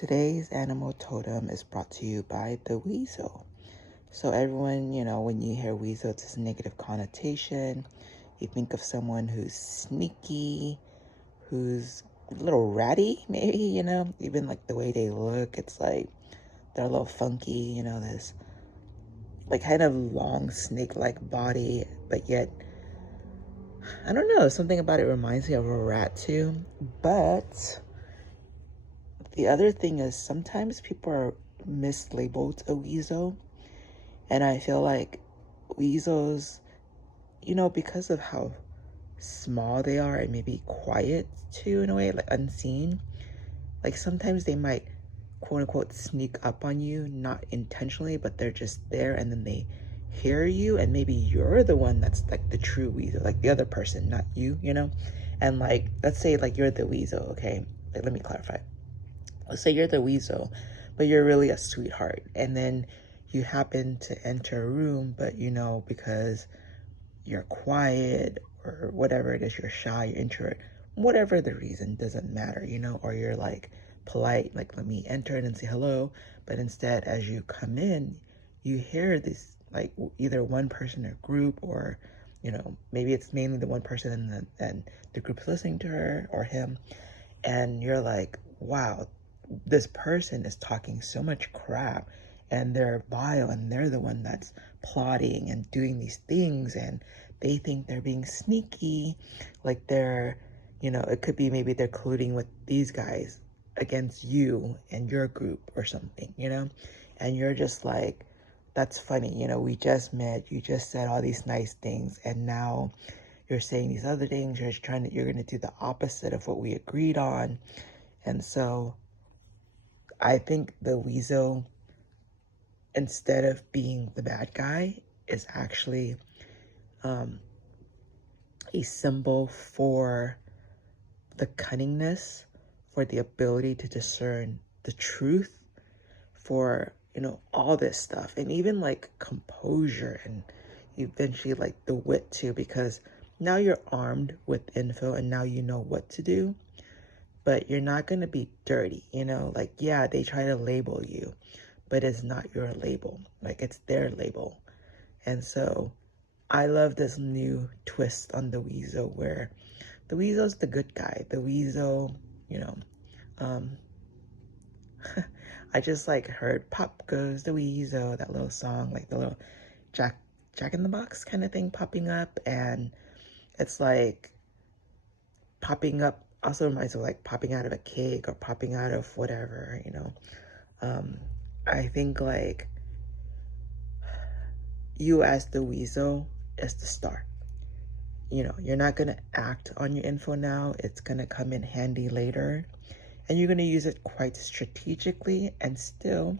Today's animal totem is brought to you by the weasel. So everyone, when you hear weasel, it's a negative connotation. You think of someone who's sneaky, who's a little ratty, maybe, even like the way they look, it's like they're a little funky, this like kind of long snake-like body, but yet, I don't know, something about it reminds me of a rat too. But the other thing is sometimes people are mislabeled a weasel. And I feel like weasels, because of how small they are and maybe quiet too, in a way, like unseen, like sometimes they might quote unquote sneak up on you, not intentionally, but they're just there and then they hear you and maybe you're the one that's like the true weasel, like the other person, not you. And like, let's say like you're the weasel, okay? Like, let me clarify. Let's say you're the weasel, but you're really a sweetheart. And then you happen to enter a room, but because you're quiet or whatever it is, you're shy, you're introvert, whatever the reason, doesn't matter, or you're like polite, like let me enter and say hello. But instead, as you come in, you hear this like either one person or group, or maybe it's mainly the one person and the group's listening to her or him, and you're like, wow, this person is talking so much crap and they're vile and they're the one that's plotting and doing these things, and they think they're being sneaky, like they're, it could be maybe they're colluding with these guys against you and your group or something, and you're just like, that's funny, we just met, you just said all these nice things, and now you're saying these other things, you're going to do the opposite of what we agreed on. And so I think the weasel, instead of being the bad guy, is actually a symbol for the cunningness, for the ability to discern the truth, for, all this stuff, and even like composure, and eventually like the wit too, because now you're armed with info and now you know what to do, but you're not going to be dirty, like, yeah, they try to label you, but it's not your label, like it's their label. And so I love this new twist on the weasel, where the weasel's the good guy. The weasel, um, I just like heard "Pop Goes the Weasel," that little song, like the little Jack in the Box kind of thing popping up, and it's like popping up also reminds me of like popping out of a cake or popping out of whatever, I think like you as the weasel is the star. You're not going to act on your info now. It's going to come in handy later. And you're going to use it quite strategically and still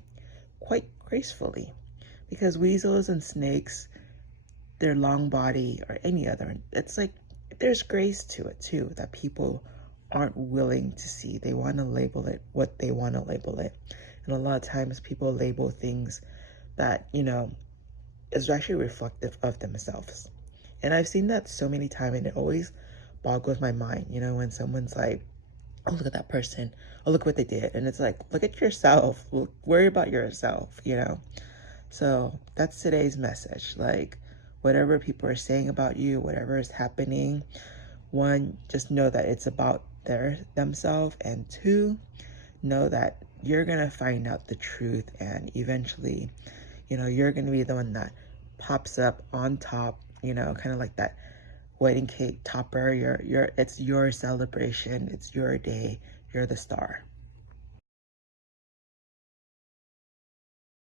quite gracefully. Because weasels and snakes, their long body or any other, it's like there's grace to it too that people aren't willing to see. They want to label it what they want to label it. And a lot of times people label things that, is actually reflective of themselves. And I've seen that so many times, and it always boggles my mind, when someone's like, oh, look at that person. Oh, look what they did. And it's like, look at yourself. Worry about yourself, So that's today's message. Like, whatever people are saying about you, whatever is happening, one, just know that it's about themselves. And two, know that you're going to find out the truth. And eventually, you're going to be the one that pops up on top, kind of like that wedding cake topper. It's your celebration. It's your day. You're the star.